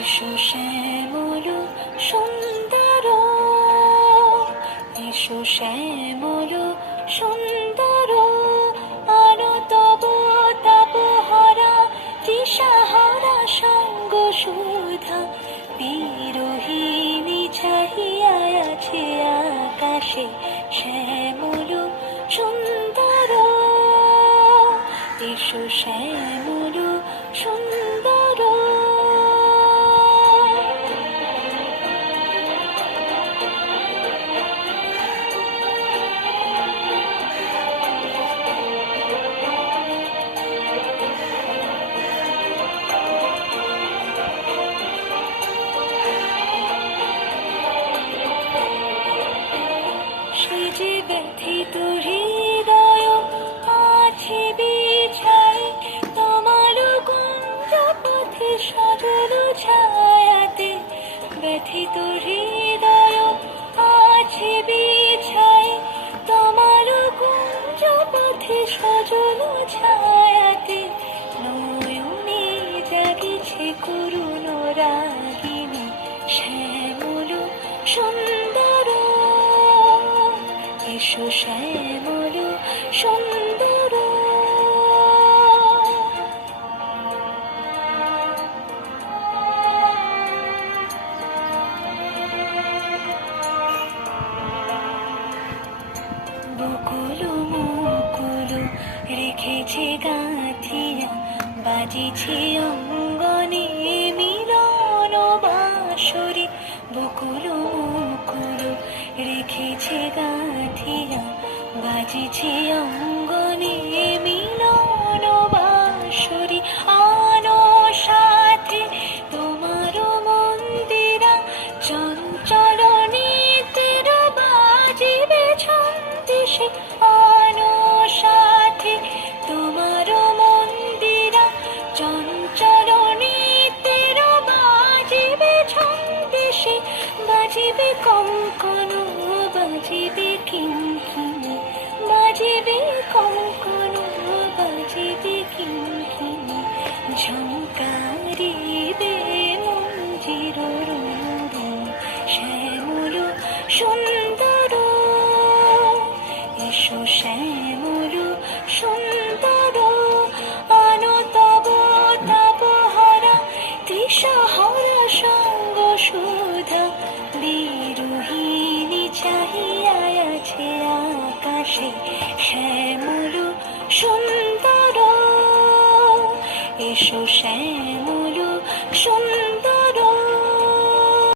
এসো শ্যামল সুন্দর, এসো শ্যামল সুন্দর, আলো তব তাপহারা তৃষাহারা সঙ্গ সুধা, বিরোহিণী চাহিয়া আছে আকাশে শ্যামল সুন্দর, এসো শ্যামল সুন্দর। সে যে ব্যথিত হৃদয় আছে বিছাই, তোমার কুঞ্জ পথে সজল ছায়াতে, ব্যথিত হৃদয় আছে বিছাই, তোমার কুঞ্জ পথে সজল ছায়াতে, নয়নে জাগিছে করুণ রাগিনী শ্যামল সুন্দর, এসো শ্যামল সুন্দর। বকুল মুকুল রেখেছে গাঁথিয়া, বাজিছে অঙ্গনে মিলন বাঁশরি, বকুল মুকুল রেখেছে গাঁথিয়া, বাজিছে অঙ্গনে মিলন বাঁশরি, আনো সাথে তোমার মন্দিরা চঞ্চল নীতির বাজিবে ছন্দিসে, আনো সাথে তোমার মন্দিরা চঞ্চল নীতির বাজিবে ছন্দিসে, বাজিবে কঙ্কন বাজিবে কিঙ্কিণী, বাজিবে কঙ্কন বাজিবে কিঙ্কিণী, ঝঙ্কারিবে মঞ্জির রুরু শ্যামল সুন্দর, এসো শ্যামল সুন্দর, আনো তব তাপহারা তৃষাহারা সঙ্গ সুধা, বিরোহিণী চাহিয়া আছে আকাশে শ্যামল সুন্দর, এসো শ্যামল সুন্দর।